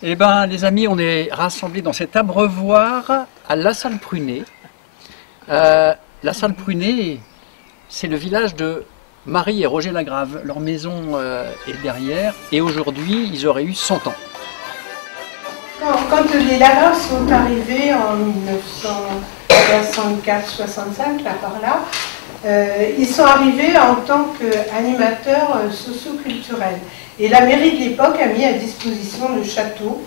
Eh bien, les amis, on est rassemblés dans cet abreuvoir à La Salle-Prunet. La Salle-Prunet, c'est le village de Marie et Roger Lagrave. Leur maison est derrière et aujourd'hui, ils auraient eu 100 ans. Quand les Lagraves sont arrivés en 1964-65, là par là, ils sont arrivés en tant qu'animateurs socio-culturels. Et la mairie de l'époque a mis à disposition le château,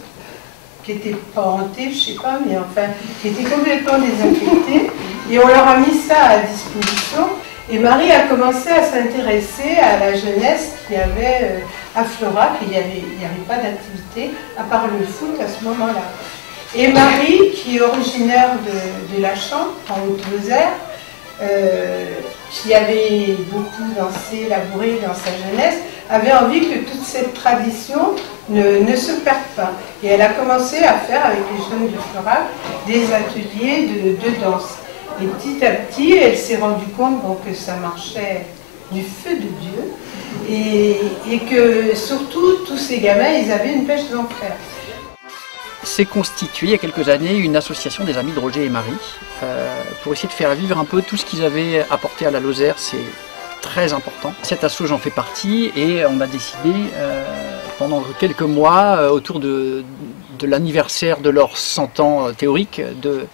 qui était pas hanté, je sais pas, mais enfin, qui était complètement désinfecté. Et on leur a mis ça à disposition. Et Marie a commencé à s'intéresser à la jeunesse qu'il y avait à Florac. Il n'y avait pas d'activité, à part le foot à ce moment-là. Et Marie, qui est originaire de la Chambre, en Haute-Lozère, qui avait beaucoup dansé, labouré dans sa jeunesse, avait envie que toute cette tradition ne se perde pas. Et elle a commencé à faire avec les jeunes de Florac des ateliers de danse. Et petit à petit, elle s'est rendue compte que ça marchait du feu de Dieu et que surtout, tous ces gamins, ils avaient une pêche d'enfer. S'est constituée il y a quelques années une association des amis de Roger et Marie pour essayer de faire vivre un peu tout ce qu'ils avaient apporté à la Lozère. C'est très important. Cette asso, j'en fais partie et on a décidé pendant quelques mois autour de l'anniversaire de leurs 100 ans théoriques de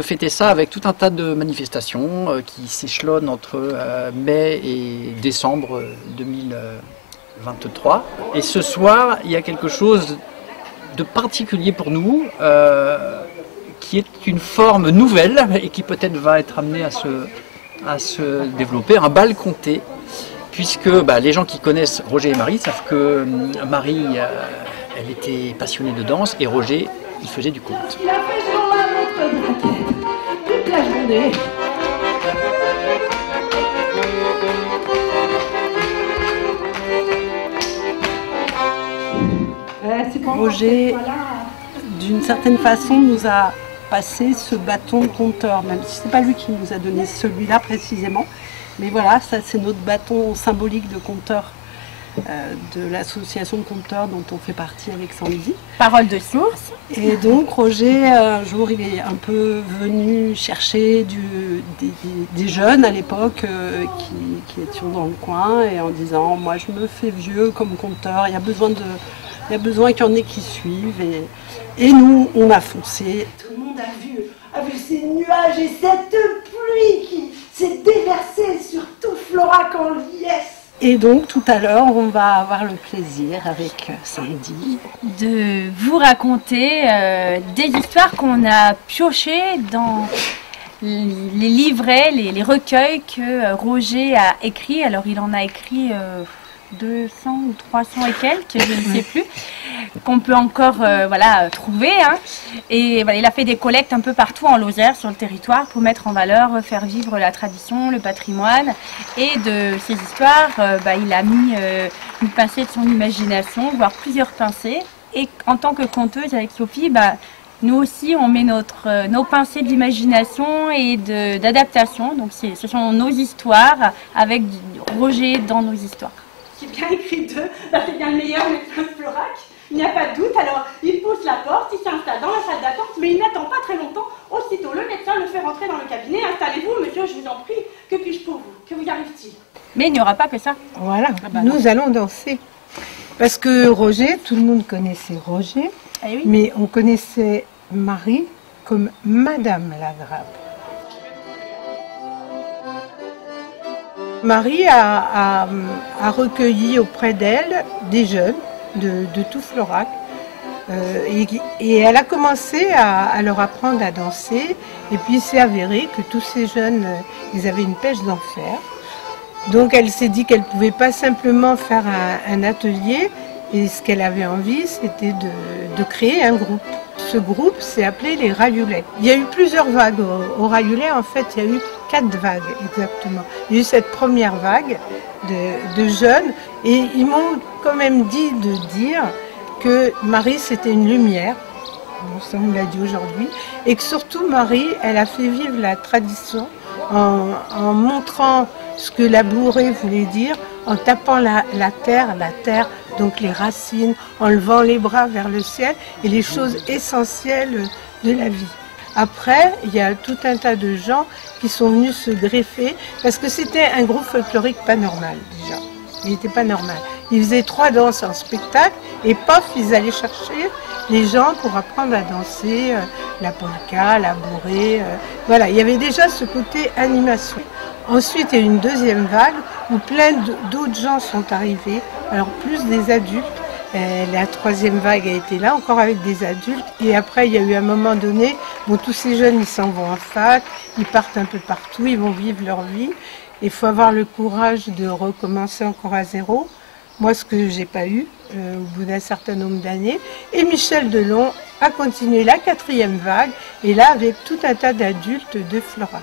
fêter ça avec tout un tas de manifestations qui s'échelonnent entre mai et décembre 2023. Et ce soir, il y a quelque chose de particulier pour nous, qui est une forme nouvelle et qui peut-être va être amenée à se développer, un bal conté, puisque les gens qui connaissent Roger et Marie savent que Marie, elle était passionnée de danse et Roger, il faisait du conte. Il a fait sur la montre toute la journée. Roger, d'une certaine façon, nous a passé ce bâton de conteur, même si ce n'est pas lui qui nous a donné celui-là précisément. Mais voilà, ça c'est notre bâton symbolique de conteur de l'association de conteurs dont on fait partie avec Sandy. Parole de source. Et donc Roger, un jour, il est un peu venu chercher des jeunes à l'époque qui étions dans le coin et en disant « moi je me fais vieux comme conteur, il y a besoin qu'il y en ait qui suivent. » Et nous, on a foncé. Tout le monde a vu ces nuages et cette pluie qui s'est déversée sur tout Florac en liesse. Et donc, tout à l'heure, on va avoir le plaisir avec Sandy de vous raconter des histoires qu'on a piochées dans les livrets, les recueils que Roger a écrits. Alors, il en a écrit 200 ou 300 et quelques, je ne sais plus, qu'on peut encore trouver. Hein. Et il a fait des collectes un peu partout en Lozère, sur le territoire, pour mettre en valeur, faire vivre la tradition, le patrimoine. Et de ces histoires, il a mis une pincée de son imagination, voire plusieurs pincées. Et en tant que conteuse avec Sophie, nous aussi, on met nos pincées d'imagination et d'adaptation. Donc ce sont nos histoires avec Roger dans nos histoires. J'ai bien écrit d'eux, c'est bien le meilleur médecin de Florac. Il n'y a pas de doute, alors il pousse la porte, il s'installe dans la salle d'attente, mais il n'attend pas très longtemps. Aussitôt, le médecin le fait rentrer dans le cabinet. Installez-vous, monsieur, je vous en prie. Que puis-je pour vous? Que vous arrive-t-il? Mais il n'y aura pas que ça. Voilà, nous allons danser. Parce que Roger, tout le monde connaissait Roger, oui. Mais on connaissait Marie comme Madame Lagrave. Marie a recueilli auprès d'elle des jeunes de tout Florac et elle a commencé à leur apprendre à danser et puis il s'est avéré que tous ces jeunes, ils avaient une pêche d'enfer. Donc elle s'est dit qu'elle ne pouvait pas simplement faire un atelier et ce qu'elle avait envie c'était de créer un groupe. Ce groupe s'est appelé les Rayulets. Il y a eu plusieurs vagues au Rayulet, en fait il y a eu 4 vagues exactement. Il y a eu cette première vague de jeunes et ils m'ont quand même dit de dire que Marie c'était une lumière, bon, ça on l'a dit aujourd'hui, et que surtout Marie elle a fait vivre la tradition en montrant ce que labourer voulait dire, en tapant la terre, donc les racines, en levant les bras vers le ciel et les choses essentielles de la vie. Après, il y a tout un tas de gens qui sont venus se greffer parce que c'était un groupe folklorique pas normal déjà. Il n'était pas normal. Ils faisaient 3 danses en spectacle et paf, ils allaient chercher les gens pour apprendre à danser la polka, la bourrée. Voilà, il y avait déjà ce côté animation. Ensuite, il y a eu une deuxième vague où plein d'autres gens sont arrivés, alors plus des adultes. La 3e vague a été là, encore avec des adultes. Et après, il y a eu un moment donné, bon, tous ces jeunes, ils s'en vont en fac, ils partent un peu partout, ils vont vivre leur vie. Il faut avoir le courage de recommencer encore à zéro. Moi, ce que je n'ai pas eu au bout d'un certain nombre d'années. Et Michel Delon a continué la 4e vague, et là, avec tout un tas d'adultes de Florac.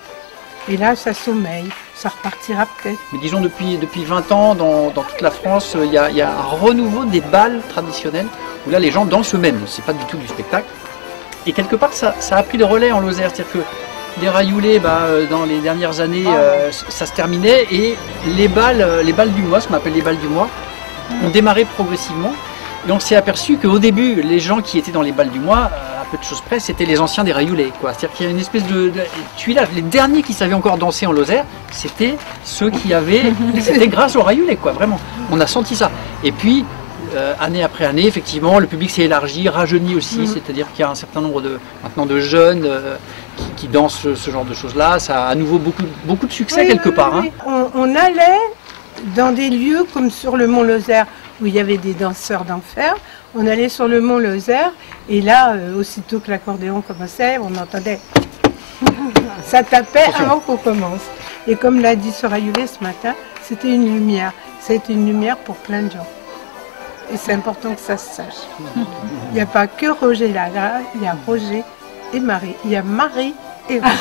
Et là, ça sommeille, ça repartira peut-être. Mais disons, depuis 20 ans, dans toute la France, il y a un renouveau des bals traditionnels, où là, les gens dansent eux-mêmes, c'est pas du tout du spectacle. Et quelque part, ça a pris le relais en Lozère, c'est-à-dire que les rayoulés, dans les dernières années, ça se terminait, et les balles du mois, ce qu'on appelle les balles du mois, ont démarré progressivement. Et on s'est aperçu qu'au début, les gens qui étaient dans les balles du mois, à peu de choses près, c'était les anciens des rayoulés. C'est-à-dire qu'il y a une espèce de tuilage. Les derniers qui savaient encore danser en Lozère, c'était ceux qui avaient... C'était grâce aux rayoulés, quoi, vraiment. On a senti ça. Et puis, année après année, effectivement, le public s'est élargi, rajeuni aussi. C'est-à-dire qu'il y a un certain nombre maintenant de jeunes qui dansent ce genre de choses-là. Ça a à nouveau beaucoup de succès quelque part. Oui. On allait dans des lieux comme sur le Mont Lozère, où il y avait des danseurs d'enfer. On allait sur le Mont Lozère, et là, aussitôt que l'accordéon commençait, on entendait... Ça tapait avant qu'on commence. Et comme l'a dit Sœur Ayulé ce matin, c'était une lumière. C'était une lumière pour plein de gens. Et c'est important que ça se sache. Il n'y a pas que Roger Lagra, il y a Roger et Marie. Il y a Marie et Roger.